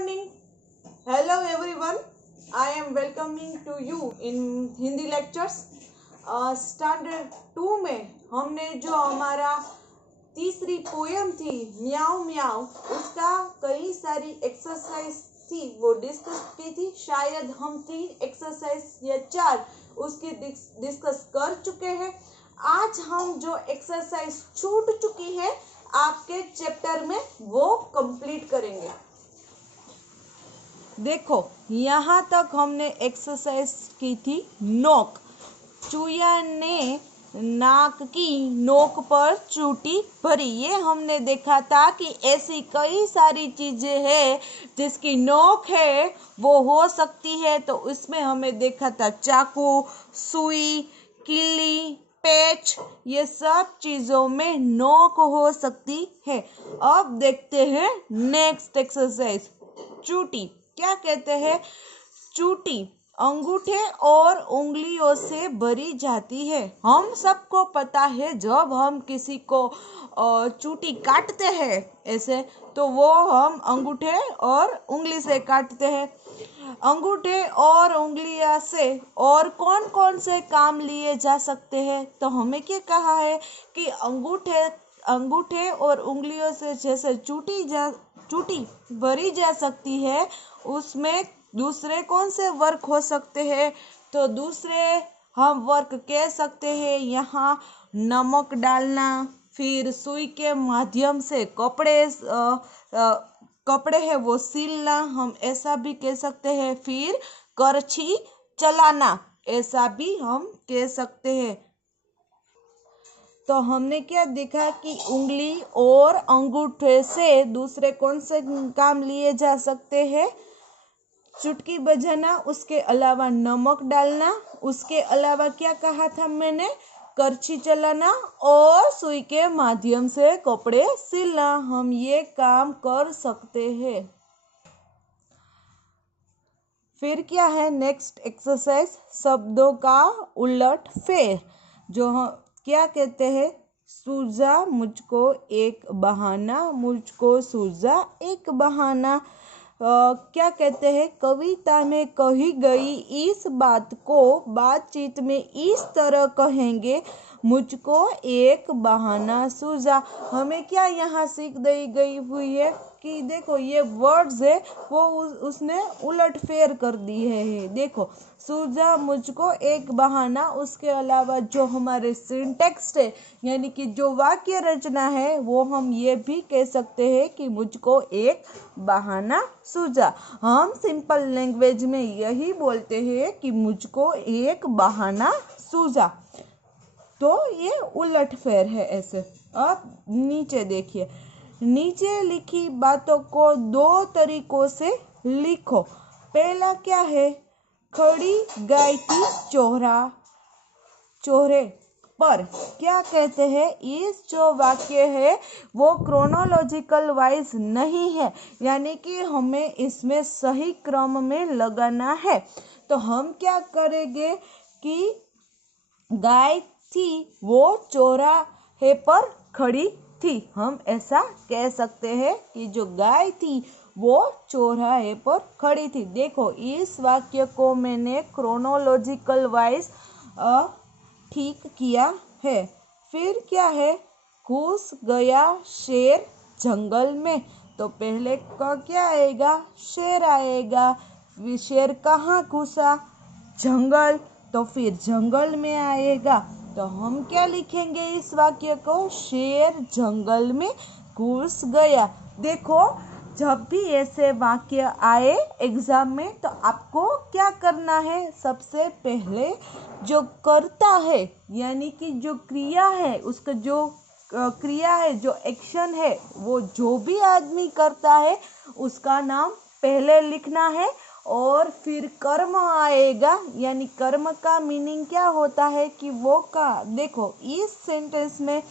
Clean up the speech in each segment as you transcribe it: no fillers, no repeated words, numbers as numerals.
morning. Hello everyone. I am welcoming to you in Hindi lectures. Standard 2 में हमने जो हमारा तीसरी पोयम थी म्याऊ म्याऊ, उसका कई सारी एक्सरसाइज थी वो डिस्कस की थी। शायद हम 3 एक्सरसाइज या 4 उसकी डिस्कस कर चुके हैं। आज हम जो एक्सरसाइज छूट चुकी है आपके चैप्टर में वो कंप्लीट करेंगे। देखो यहाँ तक हमने एक्सरसाइज की थी नोक। चूया ने नाक की नोक पर चूटी भरी। ये हमने देखा था कि ऐसी कई सारी चीजें हैं जिसकी नोक है वो हो सकती है। तो इसमें हमें देखा था चाकू, सुई, किल्ली, पेच, ये सब चीजों में नोक हो सकती है। अब देखते हैं नेक्स्ट एक्सरसाइज चूटी। क्या कहते हैं? चूटी अंगूठे और उंगलियों से भरी जाती है। हम सबको पता है जब हम किसी को चूटी काटते हैं ऐसे, तो वो हम अंगूठे और उंगली से काटते हैं। अंगूठे और उंगलियां से और कौन कौन से काम लिए जा सकते हैं? तो हमें क्या कहा है कि अंगूठे और उंगलियों से जैसे चूटी भरी जा सकती है, उसमें दूसरे कौन से वर्क हो सकते हैं? तो दूसरे हम वर्क कह सकते हैं यहाँ नमक डालना, फिर सुई के माध्यम से कपड़े है वो सिलना, हम ऐसा भी कह सकते हैं। फिर करछी चलाना, ऐसा भी हम कह सकते हैं। तो हमने क्या देखा कि उंगली और अंगूठे से दूसरे कौन से काम लिए जा सकते हैं? चुटकी बजाना, उसके अलावा नमक डालना, उसके अलावा क्या कहा था मैंने? करछी चलाना और सुई के माध्यम से कपड़े सिलना, हम ये काम कर सकते हैं। फिर क्या है नेक्स्ट एक्सरसाइज? शब्दों का उलट फेर। जो हम क्या कहते हैं? सूझा मुझको एक बहाना, मुझको सूझा एक बहाना। क्या कहते हैं? कविता में कही गई इस बात को बातचीत में इस तरह कहेंगे, मुझको एक बहाना सूझा। हमें क्या यहाँ सीख दी गई हुई है कि देखो ये वर्ड्स है वो उसने उलट फेर कर दी है। देखो सूझा मुझको एक बहाना, उसके अलावा जो हमारे सिंटेक्स है यानी कि जो वाक्य रचना है वो हम ये भी कह सकते हैं कि मुझको एक बहाना सूझा। हम सिंपल लैंग्वेज में यही बोलते हैं कि मुझको एक बहाना सूझा। तो ये उलट फेर है ऐसे। अब नीचे देखिए, नीचे लिखी बातों को 2 तरीकों से लिखो। पहला क्या है? खड़ी गाय की चौराहे पर। क्या कहते हैं? इस जो वाक्य है वो क्रोनोलॉजिकल वाइज नहीं है, यानी कि हमें इसमें सही क्रम में लगाना है। तो हम क्या करेंगे कि गाय थी वो चौराहे पर खड़ी थी, हम ऐसा कह सकते हैं कि जो गाय थी वो चौराहे पर खड़ी थी। देखो इस वाक्य को मैंने क्रोनोलॉजिकल वाइज ठीक किया है। फिर क्या है? घुस गया शेर जंगल में। तो पहले का क्या आएगा? शेर आएगा। शेर कहाँ घुसा? जंगल, तो फिर जंगल में आएगा। तो हम क्या लिखेंगे इस वाक्य को? शेर जंगल में घुस गया। देखो जब भी ऐसे वाक्य आए एग्जाम में तो आपको क्या करना है? सबसे पहले जो करता है यानी कि जो क्रिया है, उसका जो क्रिया है, जो एक्शन है, वो जो भी आदमी करता है उसका नाम पहले लिखना है। और फिर कर्म आएगा, यानी कर्म का मीनिंग क्या होता है कि वो का। देखो इस सेंटेंस में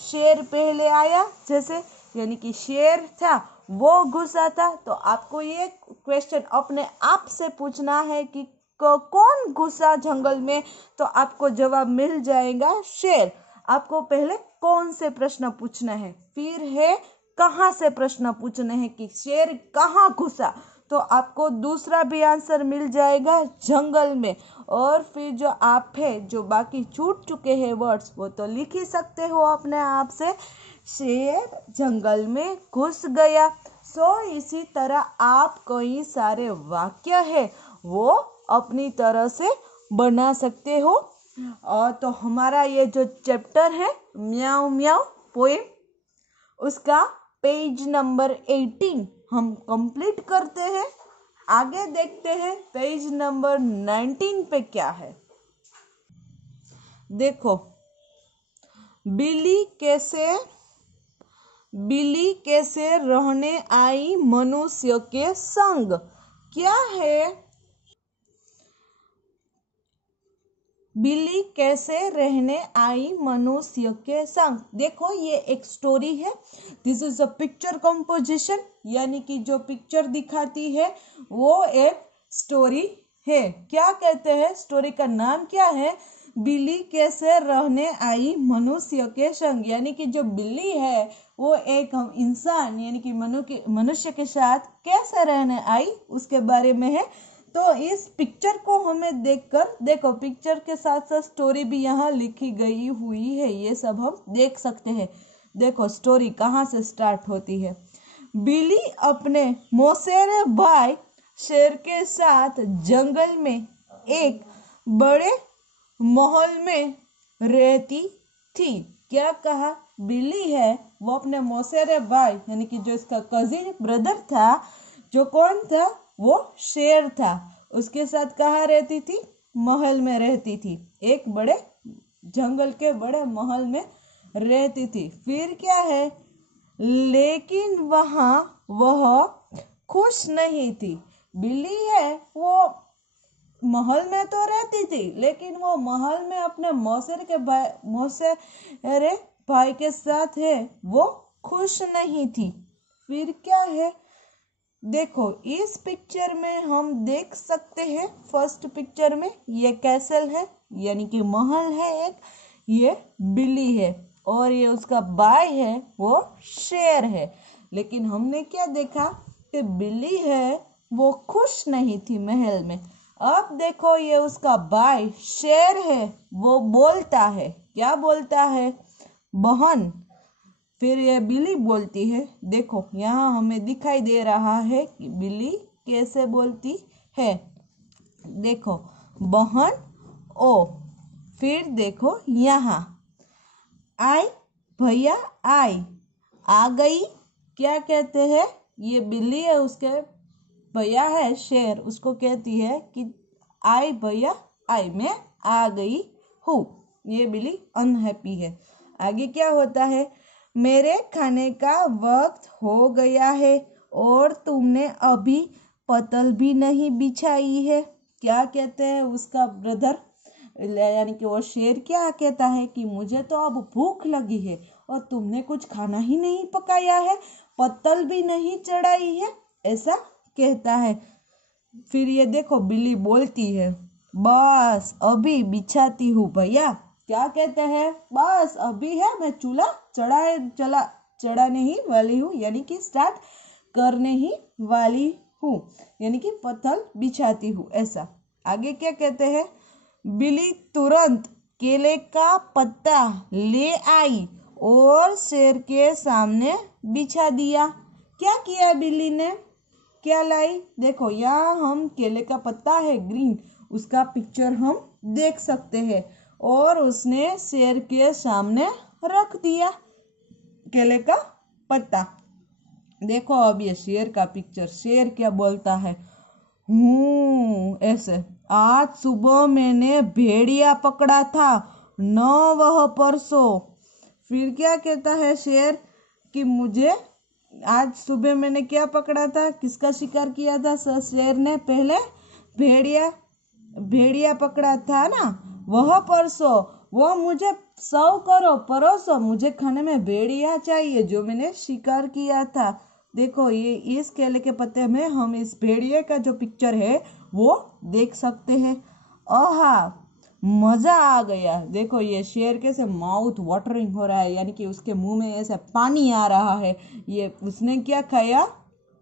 शेर पहले आया जैसे, यानी कि शेर था वो घुसा था। तो आपको ये क्वेश्चन अपने आप से पूछना है कि कौन घुसा जंगल में? तो आपको जवाब मिल जाएगा शेर। आपको पहले कौन से प्रश्न पूछना है, फिर है कहाँ से प्रश्न पूछना है कि शेर कहाँ घुसा। तो आपको दूसरा भी आंसर मिल जाएगा जंगल में। और फिर जो आप है जो बाकी छूट चुके हैं वर्ड्स वो तो लिख ही सकते हो अपने आप से। शेर जंगल में घुस गया। इसी तरह आप कई सारे वाक्य है वो अपनी तरह से बना सकते हो। और तो हमारा ये जो चैप्टर है म्याऊ म्याऊ पोएम उसका पेज नंबर 18 हम कंप्लीट करते हैं। आगे देखते हैं पेज नंबर 19 पे क्या है। देखो, बिल्ली कैसे रहने आई मनुष्य के संग। क्या है? बिल्ली कैसे रहने आई मनुष्य के संग। देखो ये एक स्टोरी है। This is a picture composition, यानी कि जो पिक्चर दिखाती है वो एक स्टोरी है। क्या कहते हैं? स्टोरी का नाम क्या है? बिल्ली कैसे रहने आई मनुष्य के संग। यानी कि जो बिल्ली है वो एक इंसान यानी कि मनुष्य के साथ कैसे रहने आई उसके बारे में है। तो इस पिक्चर को हमें देखकर, देखो पिक्चर के साथ साथ स्टोरी भी यहाँ लिखी गई हुई है, ये सब हम देख सकते हैं। देखो स्टोरी कहाँ से स्टार्ट होती है। बिल्ली अपने मौसेरे भाई शेर के साथ जंगल में एक बड़े महल में रहती थी। क्या कहा? बिल्ली है वो अपने मौसेरे भाई यानी कि जो इसका कजिन ब्रदर था, जो कौन था? वो शेर था, उसके साथ कहाँ रहती थी? महल में रहती थी, एक बड़े जंगल के बड़े महल में रहती थी। फिर क्या है? लेकिन वहां वह खुश नहीं थी। बिल्ली है वो महल में तो रहती थी, लेकिन वो महल में अपने मौसेरे भाई के साथ है वो खुश नहीं थी। फिर क्या है? देखो इस पिक्चर में हम देख सकते हैं, फर्स्ट पिक्चर में ये कैसल है यानी कि महल है एक, ये बिल्ली है और ये उसका भाई है वो शेर है। लेकिन हमने क्या देखा कि बिल्ली है वो खुश नहीं थी महल में। अब देखो ये उसका भाई शेर है वो बोलता है। क्या बोलता है? बहन। फिर ये बिल्ली बोलती है। देखो यहाँ हमें दिखाई दे रहा है कि बिल्ली कैसे बोलती है। देखो बहन ओ। फिर देखो यहाँ आई भैया आई, आ गई। क्या कहते हैं? ये बिल्ली है उसके भैया है शेर, उसको कहती है कि आई भैया आई, मैं आ गई हूँ। ये बिल्ली अनहैप्पी है। आगे क्या होता है? मेरे खाने का वक्त हो गया है और तुमने अभी पतल भी नहीं बिछाई है। क्या कहते हैं उसका ब्रदर यानी कि वो शेर क्या कहता है कि मुझे तो अब भूख लगी है और तुमने कुछ खाना ही नहीं पकाया है, पत्तल भी नहीं चढ़ाई है, ऐसा कहता है। फिर ये देखो बिल्ली बोलती है बस अभी बिछाती हूँ भैया। क्या कहते हैं? बस अभी है, मैं चूल्हा चढ़ाने ही वाली हूँ, यानी कि स्टार्ट करने ही वाली हूँ, यानी कि पत्तल बिछाती हूँ, ऐसा। आगे क्या कहते हैं? बिल्ली तुरंत केले का पत्ता ले आई और शेर के सामने बिछा दिया। क्या किया बिल्ली ने? क्या लाई? देखो यहाँ हम केले का पत्ता है ग्रीन, उसका पिक्चर हम देख सकते हैं और उसने शेर के सामने रख दिया केले का पत्ता। देखो अब ये शेर का पिक्चर, शेर क्या बोलता है? ऐसे, आज सुबह मैंने भेड़िया पकड़ा था, न वह परसों। फिर क्या कहता है शेर कि मुझे आज सुबह मैंने क्या पकड़ा था, किसका शिकार किया था? शेर ने पहले भेड़िया पकड़ा था ना, वह परसों, वो मुझे सर्व करो, परोसो, मुझे खाने में भेड़िया चाहिए जो मैंने शिकार किया था। देखो ये इस केले के पत्ते में हम इस भेड़िए का जो पिक्चर है वो देख सकते हैं। आहा मजा आ गया। देखो ये शेर के से माउथ वाटरिंग हो रहा है, यानी कि उसके मुंह में ऐसा पानी आ रहा है। ये उसने क्या खाया?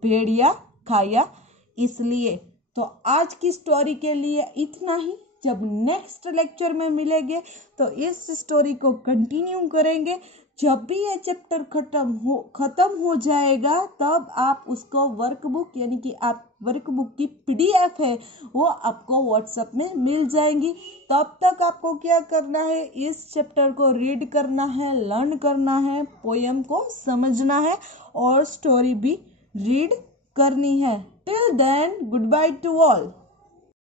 भेड़िया खाया। इसलिए तो आज की स्टोरी के लिए इतना ही। जब नेक्स्ट लेक्चर में मिलेंगे तो इस स्टोरी को कंटिन्यू करेंगे। जब भी ये चैप्टर खत्म हो जाएगा तब आप उसको वर्कबुक यानी कि आप वर्कबुक की PDF है वो आपको व्हाट्सएप में मिल जाएंगी। तब तक आपको क्या करना है, इस चैप्टर को रीड करना है, लर्न करना है, पोयम को समझना है और स्टोरी भी रीड करनी है। Till then goodbye to all.